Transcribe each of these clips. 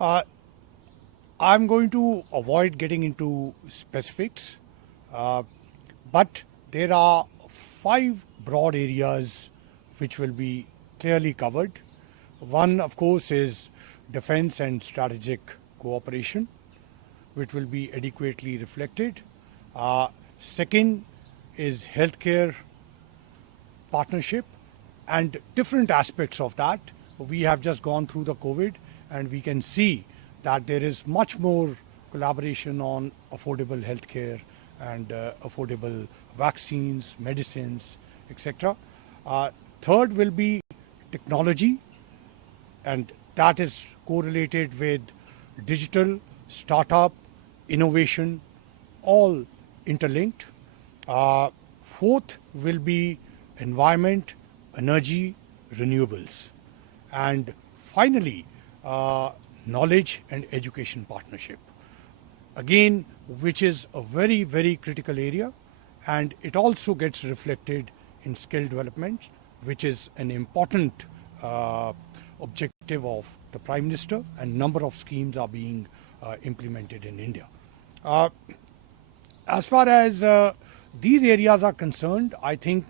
Uh, I'm going to avoid getting into specifics, but there are 5 broad areas which will be clearly covered. One, of course, is defense and strategic cooperation, which will be adequately reflected. Second is healthcare partnership and different aspects of that. We have just gone through the COVID and we can see that there is much more collaboration on affordable healthcare and affordable vaccines, medicines, etc. Third will be technology, and that is correlated with digital, startup, innovation, all interlinked. Fourth will be environment, energy, renewables. And finally, knowledge and education partnership. Again, which is a very, very critical area, and it also gets reflected in skill development, which is an important objective of the Prime Minister, and number of schemes are being implemented in India. As far as these areas are concerned, I think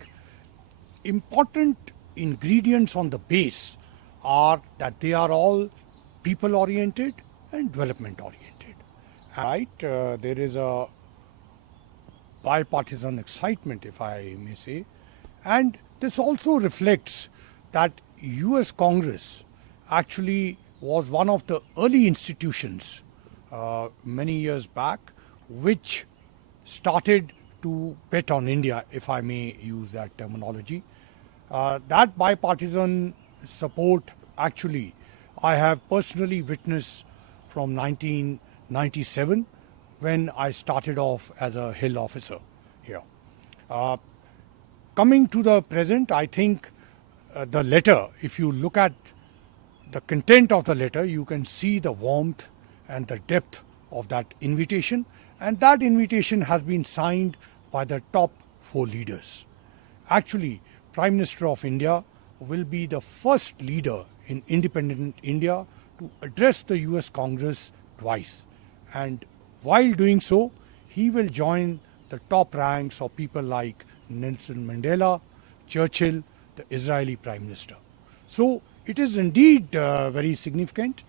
important ingredients on the base are that they are all people-oriented and development-oriented. Right, there is a bipartisan excitement, if I may say, and this also reflects that US Congress actually was one of the early institutions many years back which started to bet on India, if I may use that terminology. That bipartisan support actually I have personally witnessed from 1997 when I started off as a Hill officer here. Coming to the present, I think the letter, if you look at the content of the letter, you can see the warmth and the depth of that invitation, and that invitation has been signed by the top 4 leaders. Actually, Prime Minister of India will be the first leader in independent India to address the US Congress twice. And while doing so, he will join the top ranks of people like Nelson Mandela, Churchill, the Israeli Prime Minister. So it is indeed very significant.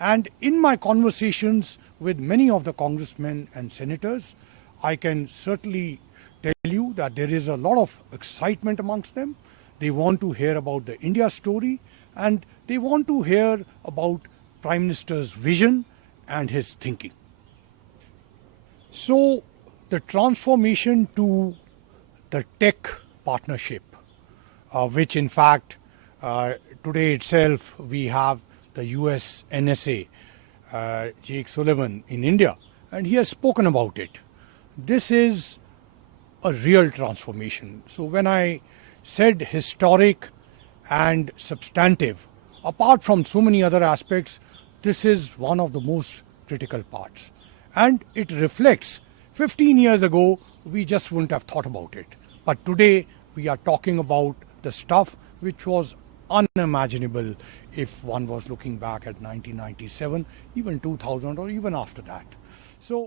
And in my conversations with many of the congressmen and senators, I can certainly tell you that there is a lot of excitement amongst them. They want to hear about the India story, and they want to hear about Prime Minister's vision and his thinking. So the transformation to the tech partnership, which in fact today itself we have the US NSA, Jake Sullivan in India, and he has spoken about it. This is a real transformation. So when I said historic and substantive, apart from so many other aspects, this is one of the most critical parts. And it reflects 15 years ago, we just wouldn't have thought about it. But today, we are talking about the stuff which was unimaginable if one was looking back at 1997, even 2000, or even after that. So